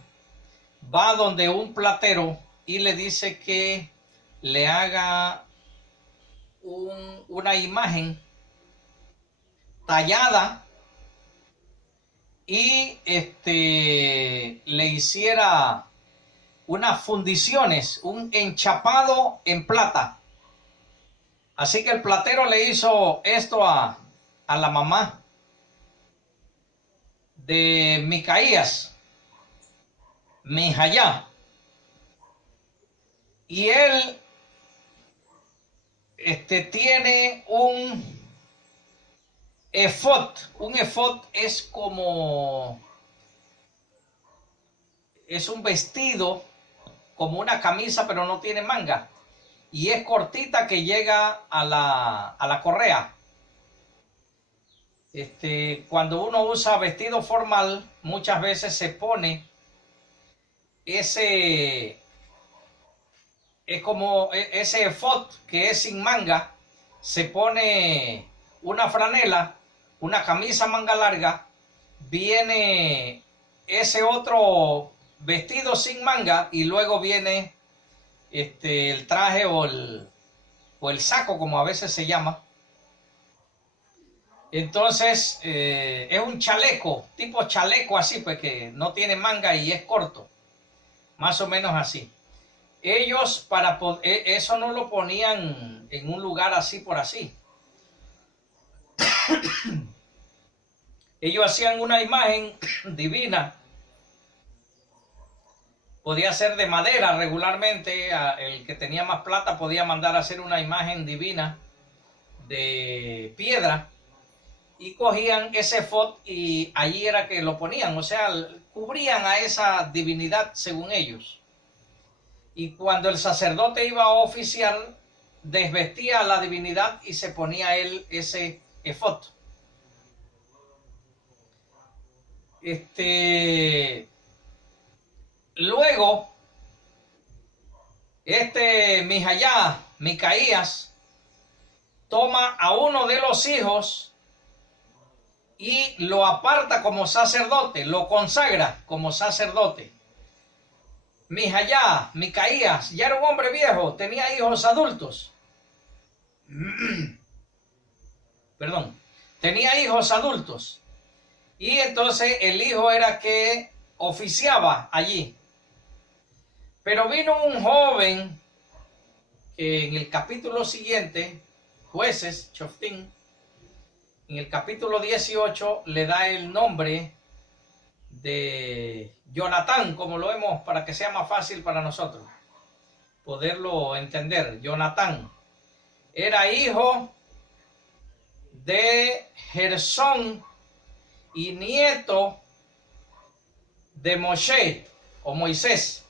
va donde un platero y le dice que le haga una imagen tallada y le hiciera unas fundiciones, un enchapado en plata. Así que el platero le hizo esto a la mamá de Micaías, Mijayá, y él tiene un efod. Un efod es como, es un vestido como una camisa, pero no tiene manga, y es cortita, que llega a la correa. Cuando uno usa vestido formal, muchas veces se pone ese efod que es sin manga, se pone una franela, una camisa manga larga, viene ese otro vestido sin manga, y luego viene el traje o el saco, como a veces se llama. Entonces es un chaleco, tipo chaleco así, pues, que no tiene manga y es corto, más o menos así. Ellos eso no lo ponían en un lugar así por así. Ellos hacían una imagen divina. Podía ser de madera regularmente. El que tenía más plata podía mandar a hacer una imagen divina de piedra, y cogían ese efod y allí era que lo ponían, o sea, cubrían a esa divinidad según ellos. Y cuando el sacerdote iba a oficiar, desvestía a la divinidad y se ponía él ese efod. Luego, Mijayá, Micaías, toma a uno de los hijos y lo aparta como sacerdote, lo consagra como sacerdote. Mijayá, Micaías, ya era un hombre viejo, tenía hijos adultos. Perdón, tenía hijos adultos. Y entonces el hijo era que oficiaba allí. Pero vino un joven que en el capítulo siguiente, Jueces, Shoftim, en el capítulo 18 le da el nombre de Jonatán, como lo vemos, para que sea más fácil para nosotros poderlo entender. Jonatán era hijo de Gersón y nieto de Moshe o Moisés.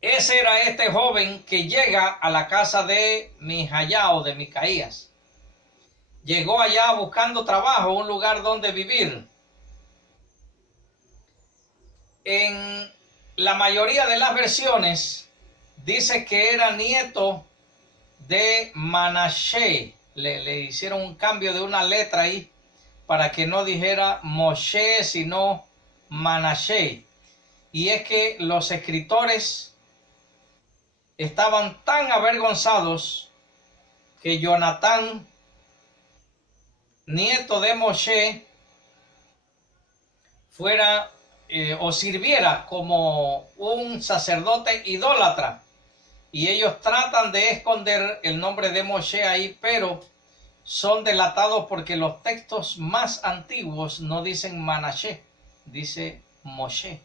Ese era este joven que llega a la casa de Mijayá o de Micaías. Llegó allá buscando trabajo, un lugar donde vivir. En la mayoría de las versiones dice que era nieto de Manashe. Le hicieron un cambio de una letra ahí para que no dijera Moshe, sino Manashe. Y es que los escritores estaban tan avergonzados que Jonatán, nieto de Moshe, fuera o sirviera como un sacerdote idólatra. Y ellos tratan de esconder el nombre de Moshe ahí, pero son delatados porque los textos más antiguos no dicen Manashe, dice Moshe.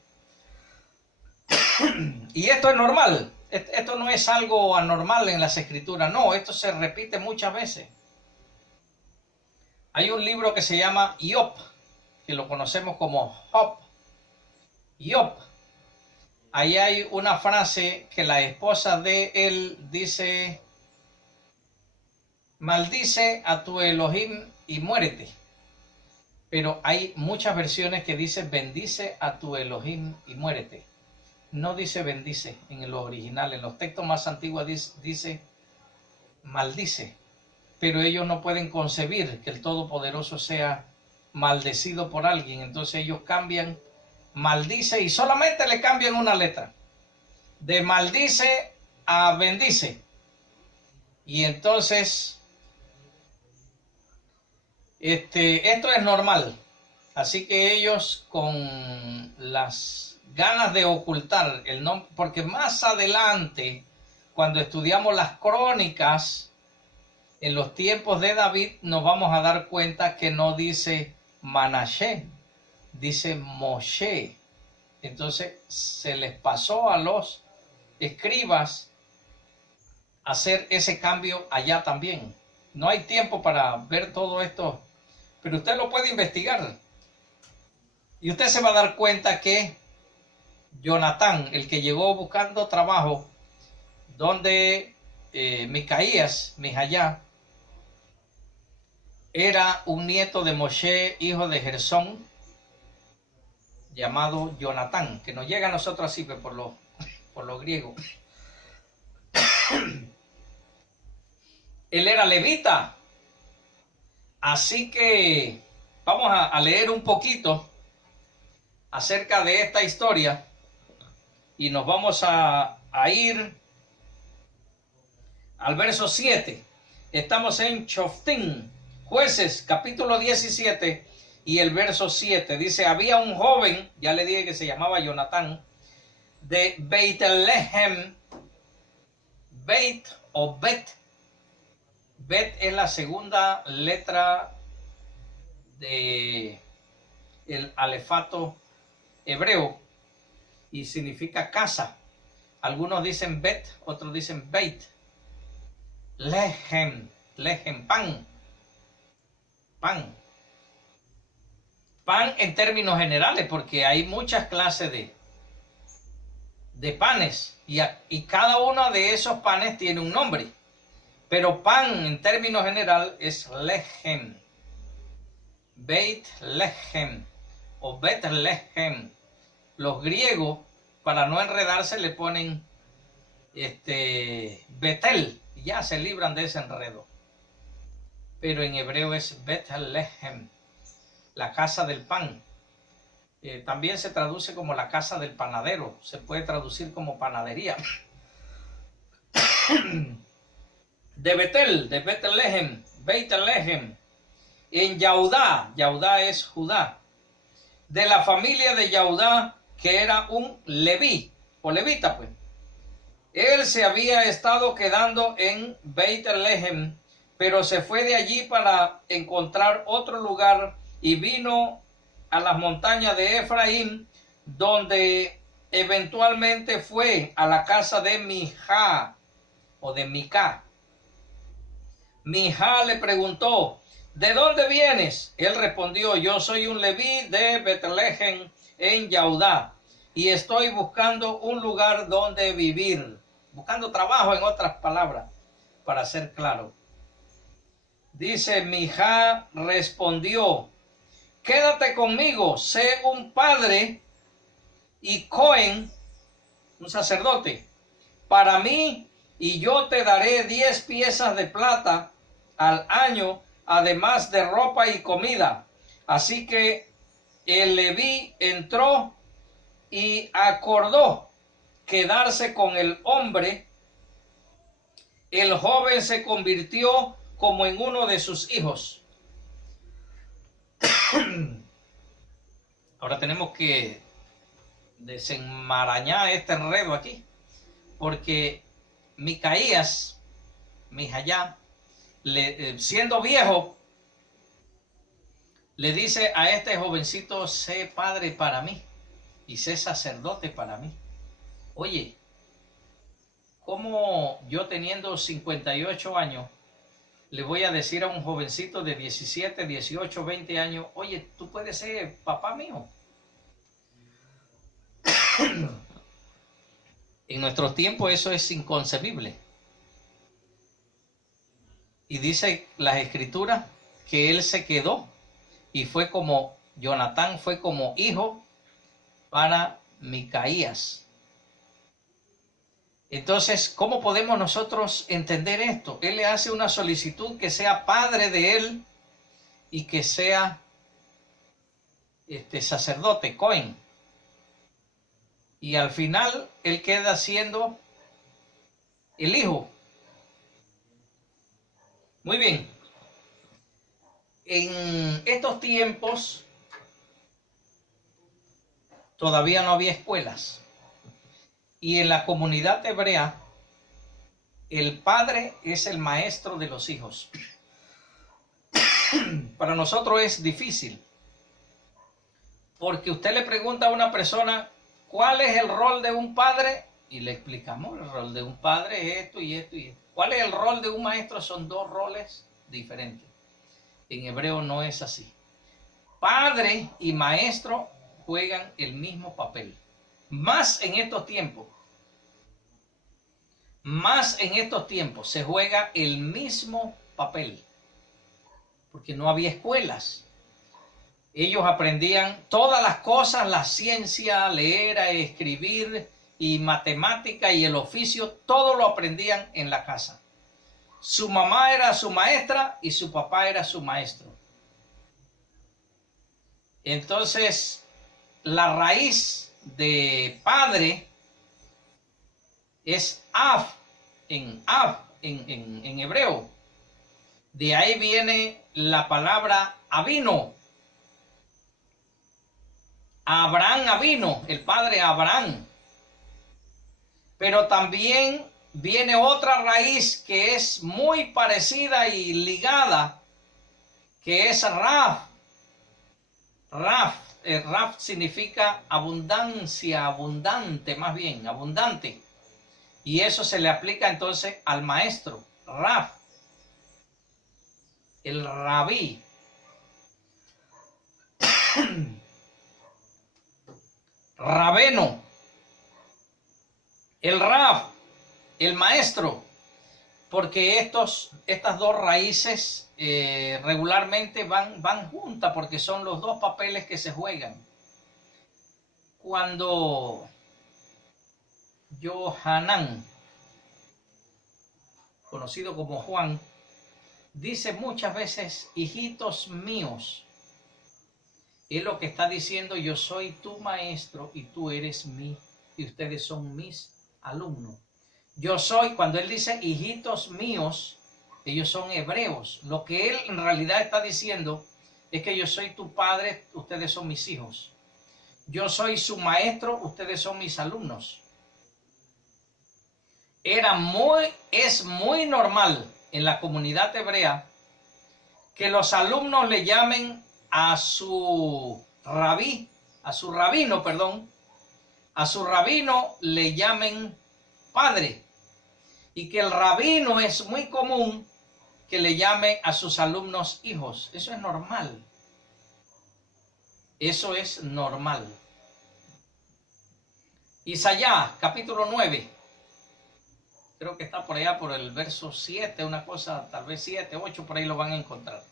Y esto es normal, esto no es algo anormal en las escrituras, no, esto se repite muchas veces. Hay un libro que se llama Job, que lo conocemos como Job. Job. Ahí hay una frase que la esposa de él dice: maldice a tu Elohim y muérete. Pero hay muchas versiones que dicen bendice a tu Elohim y muérete. No dice bendice en lo original. En los textos más antiguos dice maldice. Pero ellos no pueden concebir que el Todopoderoso sea maldecido por alguien. Entonces ellos cambian maldice y solamente le cambian una letra. De maldice a bendice. Y entonces esto es normal. Así que ellos, con las ganas de ocultar el nombre, porque más adelante, cuando estudiamos las crónicas, en los tiempos de David, nos vamos a dar cuenta que no dice Manashe, dice Moshe. Entonces se les pasó a los escribas hacer ese cambio allá también. No hay tiempo para ver todo esto, pero usted lo puede investigar. Y usted se va a dar cuenta que Jonatán, el que llegó buscando trabajo, donde Micaías, Mijayá, era un nieto de Moshe, hijo de Gersón, llamado Jonatán, que nos llega a nosotros así por lo griego. Él era levita. Así que vamos a leer un poquito acerca de esta historia y nos vamos a ir al verso 7. Estamos en Shoftim, Jueces, capítulo 17 y el verso 7. Dice: había un joven, ya le dije que se llamaba Jonatán, de Beit-Lehem. Beit o Bet. Bet es la segunda letra de el alefato hebreo y significa casa. Algunos dicen Bet, otros dicen Beit. Lehem, lehem, pan. Pan. Pan en términos generales, porque hay muchas clases de panes y cada uno de esos panes tiene un nombre. Pero pan en términos general es lehem. Beit lehem o Bet lehem. Los griegos, para no enredarse, le ponen Betel y ya se libran de ese enredo. Pero en hebreo es Bet lehem, la casa del pan. También se traduce como la casa del panadero. Se puede traducir como panadería. De Betel, de Betlehem, Beit-Lehem, en Yahudá, Yahudá es Judá, de la familia de Yahudá, que era un leví, o levita pues. Él se había estado quedando en Beit-Lehem, pero se fue de allí para encontrar otro lugar y vino a las montañas de Efraín, donde eventualmente fue a la casa de Mijá, o de Micá. Mijá le preguntó: ¿de dónde vienes? Él respondió: yo soy un leví de Betlehem en Yahudá y estoy buscando un lugar donde vivir. Buscando trabajo, en otras palabras, para ser claro. Dice: Mijá respondió: quédate conmigo, sé un padre y Cohen, un sacerdote, para mí, y yo te daré 10 piezas de plata al año, además de ropa y comida. Así que el leví entró y acordó quedarse con el hombre. El joven se convirtió como en uno de sus hijos. Ahora tenemos que desenmarañar este enredo aquí, porque Micaías, Mijayá, siendo viejo, le dice a este jovencito: sé padre para mí y sé sacerdote para mí. Oye, ¿cómo yo teniendo 58 años le voy a decir a un jovencito de 17, 18, 20 años: oye, tú puedes ser papá mío? En nuestros tiempos eso es inconcebible. Y dice las escrituras que él se quedó y fue como, Jonatán fue como hijo para Micaías. Entonces, ¿cómo podemos nosotros entender esto? Él le hace una solicitud que sea padre de él y que sea sacerdote, Cohen. Y al final él queda siendo el hijo. Muy bien. En estos tiempos todavía no había escuelas. Y en la comunidad hebrea, el padre es el maestro de los hijos. Para nosotros es difícil, porque usted le pregunta a una persona: ¿cuál es el rol de un padre? Y le explicamos: el rol de un padre es esto y esto y esto. ¿Cuál es el rol de un maestro? Son dos roles diferentes. En hebreo no es así. Padre y maestro juegan el mismo papel. Más en estos tiempos. Más en estos tiempos se juega el mismo papel. Porque no había escuelas. Ellos aprendían todas las cosas, la ciencia, leer, escribir y matemática y el oficio, todo lo aprendían en la casa. Su mamá era su maestra y su papá era su maestro. Entonces, la raíz de padre es Av, en hebreo. De ahí viene la palabra Avino. Abraham Avino, el padre Abraham. Pero también viene otra raíz que es muy parecida y ligada, que es Rav. Rav significa abundancia, abundante, más bien, abundante. Y eso se le aplica entonces al maestro, Rav, el rabí. Rabeno, el Rav, el maestro, porque estas dos raíces regularmente van juntas, porque son los dos papeles que se juegan. Cuando Yohanan, conocido como Juan, dice muchas veces: hijitos míos, es lo que está diciendo: yo soy tu maestro y tú eres y ustedes son mis alumnos. Yo soy, cuando él dice hijitos míos, ellos son hebreos. Lo que él en realidad está diciendo es que yo soy tu padre, ustedes son mis hijos. Yo soy su maestro, ustedes son mis alumnos. Es muy normal en la comunidad hebrea que los alumnos le llamen a su rabino le llamen padre, y que el rabino es muy común que le llame a sus alumnos hijos. Eso es normal. Eso es normal. Isaías, capítulo 9. Creo que está por allá por el verso 7, una cosa, tal vez 7, 8, por ahí lo van a encontrar.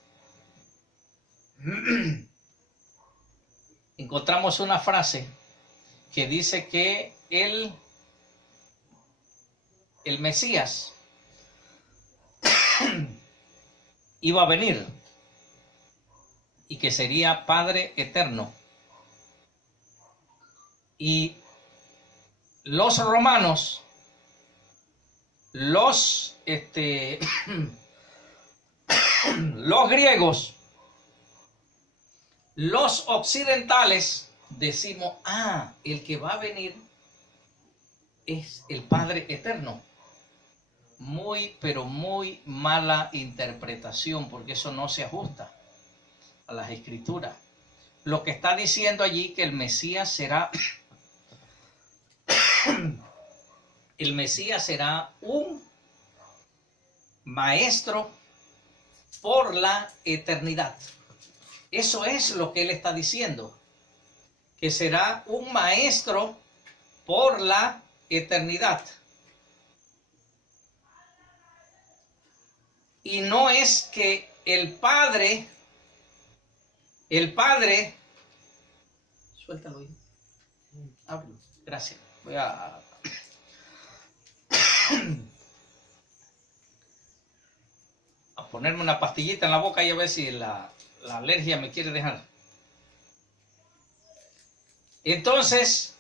Encontramos una frase que dice que el Mesías iba a venir y que sería Padre eterno. Y los romanos, los griegos, los occidentales decimos, el que va a venir es el Padre eterno. Muy, pero muy mala interpretación, porque eso no se ajusta a las escrituras. Lo que está diciendo allí que el Mesías será un maestro por la eternidad. Eso es lo que él está diciendo, que será un maestro por la eternidad. Y no es que el Padre, suéltalo ahí, hablo, gracias, voy a ponerme una pastillita en la boca y a ver si la alergia me quiere dejar. Entonces,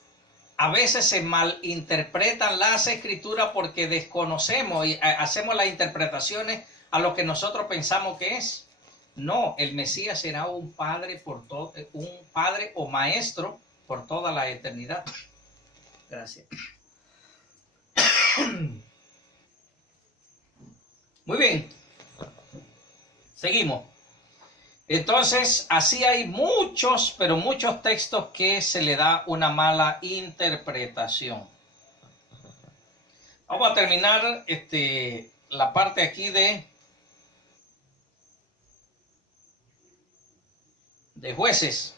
a veces se malinterpretan las escrituras porque desconocemos y hacemos las interpretaciones a lo que nosotros pensamos que es. No, el Mesías será un padre un padre o maestro por toda la eternidad. Gracias. Muy bien. Seguimos. Entonces, así hay muchos, pero muchos textos que se le da una mala interpretación. Vamos a terminar la parte aquí de Jueces.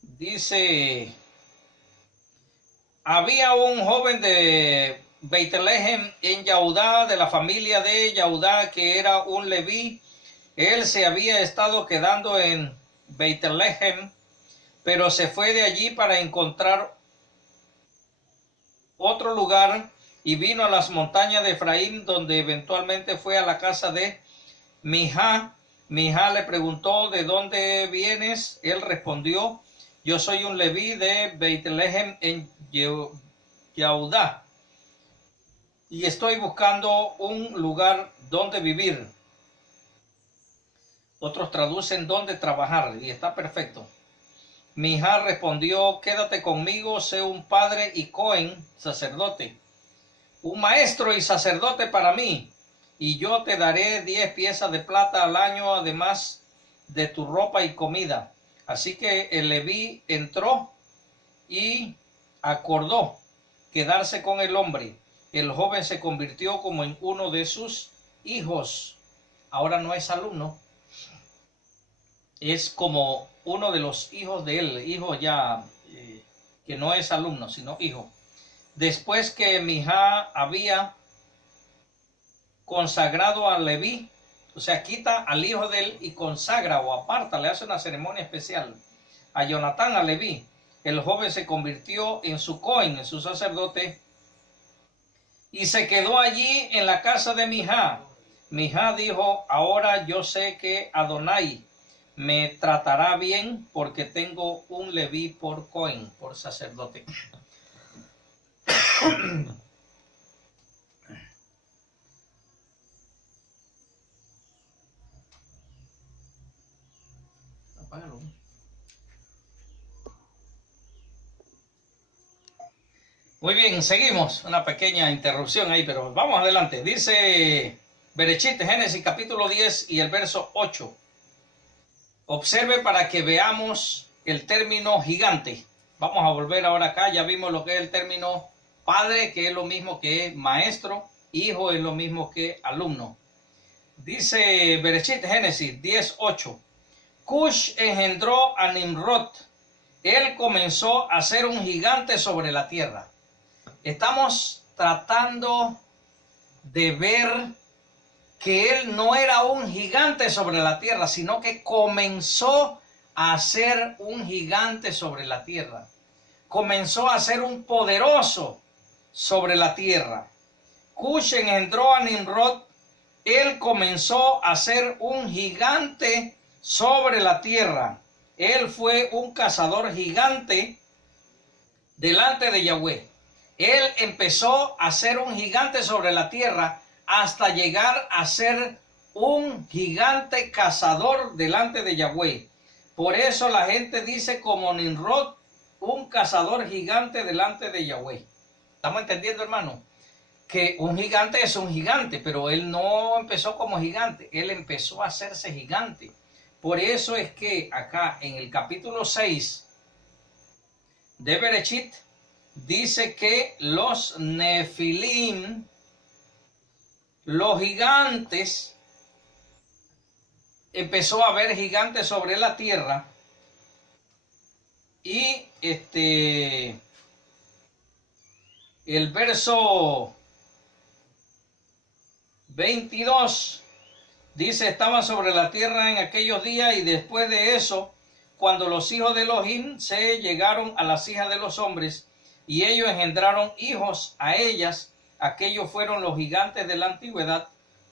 Dice, había un joven de Betlehem en Yahudá, de la familia de Yahudá, que era un leví. Él se había estado quedando en Betlehem, pero se fue de allí para encontrar otro lugar y vino a las montañas de Efraín, donde eventualmente fue a la casa de Mijá. Mijá le preguntó, ¿de dónde vienes? Él respondió, yo soy un leví de Betlehem en Yahudá y estoy buscando un lugar donde vivir. Otros traducen donde trabajar y está perfecto. Mijá respondió, quédate conmigo, sé un padre y Cohen, sacerdote, un maestro y sacerdote para mí, y yo te daré 10 piezas de plata al año, además de tu ropa y comida. Así que el leví entró y acordó quedarse con el hombre. El joven se convirtió como en uno de sus hijos. Ahora no es alumno, es como uno de los hijos de él, hijo ya que no es alumno, sino hijo. Después que Mijá había consagrado a Leví, o sea, quita al hijo de él y consagra o aparta, le hace una ceremonia especial a Jonatán, a Leví. El joven se convirtió en su Cohen, en su sacerdote, y se quedó allí en la casa de Mijá. Mijá dijo, ahora yo sé que Adonai me tratará bien porque tengo un Leví por Cohen, por sacerdote. Apágalo. Muy bien, seguimos. Una pequeña interrupción ahí, pero vamos adelante. Dice Bereshit, Génesis capítulo 10 y el verso 8. Observe para que veamos el término gigante. Vamos a volver ahora acá. Ya vimos lo que es el término padre, que es lo mismo que maestro. Hijo es lo mismo que alumno. Dice Bereshit, Génesis 10, 8. Cush engendró a Nimrod. Él comenzó a ser un gigante sobre la tierra. Estamos tratando de ver que él no era un gigante sobre la tierra, sino que comenzó a ser un gigante sobre la tierra. Comenzó a ser un poderoso sobre la tierra. Cush engendró a Nimrod. Él comenzó a ser un gigante sobre la tierra. Él fue un cazador gigante delante de Yahweh. Él empezó a ser un gigante sobre la tierra hasta llegar a ser un gigante cazador delante de Yahweh. Por eso la gente dice como Nimrod, un cazador gigante delante de Yahweh. ¿Estamos entendiendo, hermano? Que un gigante es un gigante, pero él no empezó como gigante, él empezó a hacerse gigante. Por eso es que acá en el capítulo 6 de Bereshit dice que los Nefilim, los gigantes, empezó a haber gigantes sobre la tierra y el verso 22 dice, estaban sobre la tierra en aquellos días y después de eso, cuando los hijos de Elohim se llegaron a las hijas de los hombres y ellos engendraron hijos a ellas, aquellos fueron los gigantes de la antigüedad,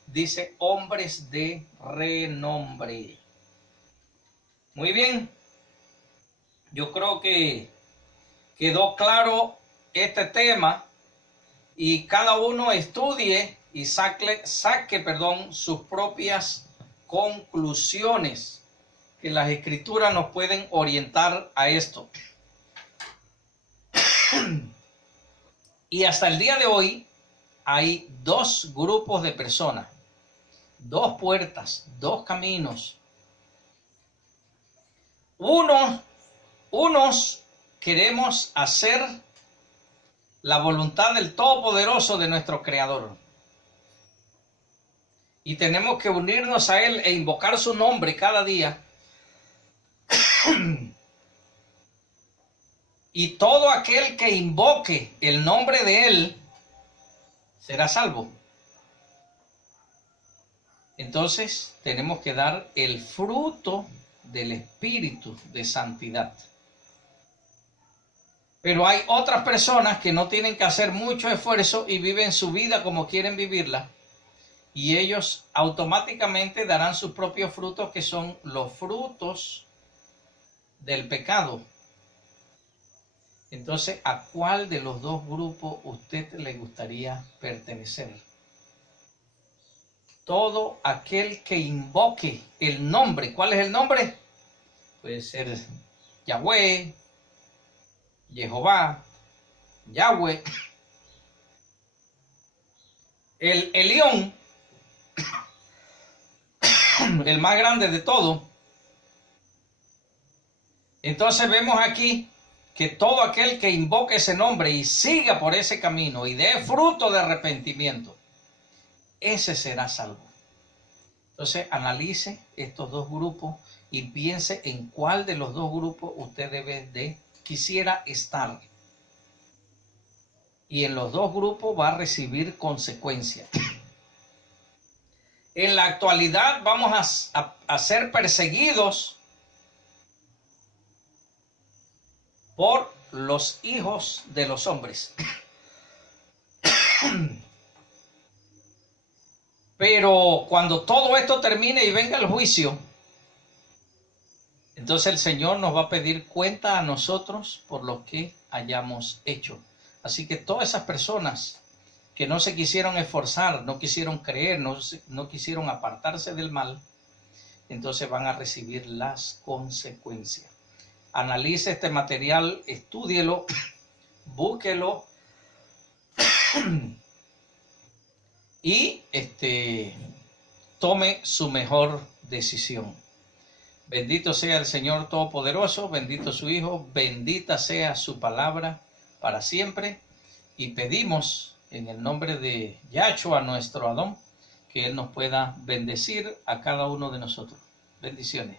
dice, hombres de renombre. Muy bien, yo creo que quedó claro este tema y cada uno estudie y saque sus propias conclusiones, que las escrituras nos pueden orientar a esto. Y hasta el día de hoy hay dos grupos de personas, dos puertas, dos caminos. Unos queremos hacer la voluntad del Todopoderoso de nuestro Creador. Y tenemos que unirnos a Él e invocar su nombre cada día. Y todo aquel que invoque el nombre de Él será salvo. Entonces tenemos que dar el fruto del Espíritu de santidad. Pero hay otras personas que no tienen que hacer mucho esfuerzo y viven su vida como quieren vivirla. Y ellos automáticamente darán sus propios frutos, que son los frutos del pecado. Entonces, ¿a cuál de los dos grupos usted le gustaría pertenecer? Todo aquel que invoque el nombre. ¿Cuál es el nombre? Puede ser Yahweh, Jehová, Yahweh, el Elión, el más grande de todo. Entonces vemos aquí que todo aquel que invoque ese nombre y siga por ese camino y dé fruto de arrepentimiento, ese será salvo. Entonces analice estos dos grupos y piense en cuál de los dos grupos usted quisiera estar. Y en los dos grupos va a recibir consecuencias. En la actualidad vamos a ser perseguidos por los hijos de los hombres. Pero cuando todo esto termine y venga el juicio, entonces el Señor nos va a pedir cuenta a nosotros por lo que hayamos hecho. Así que todas esas personas que no se quisieron esforzar, no quisieron creer, no quisieron apartarse del mal, entonces van a recibir las consecuencias. Analice este material, estúdielo, búsquelo y tome su mejor decisión. Bendito sea el Señor Todopoderoso, bendito su Hijo, bendita sea su palabra para siempre. Y pedimos en el nombre de Yahshua, nuestro Adón, que Él nos pueda bendecir a cada uno de nosotros. Bendiciones.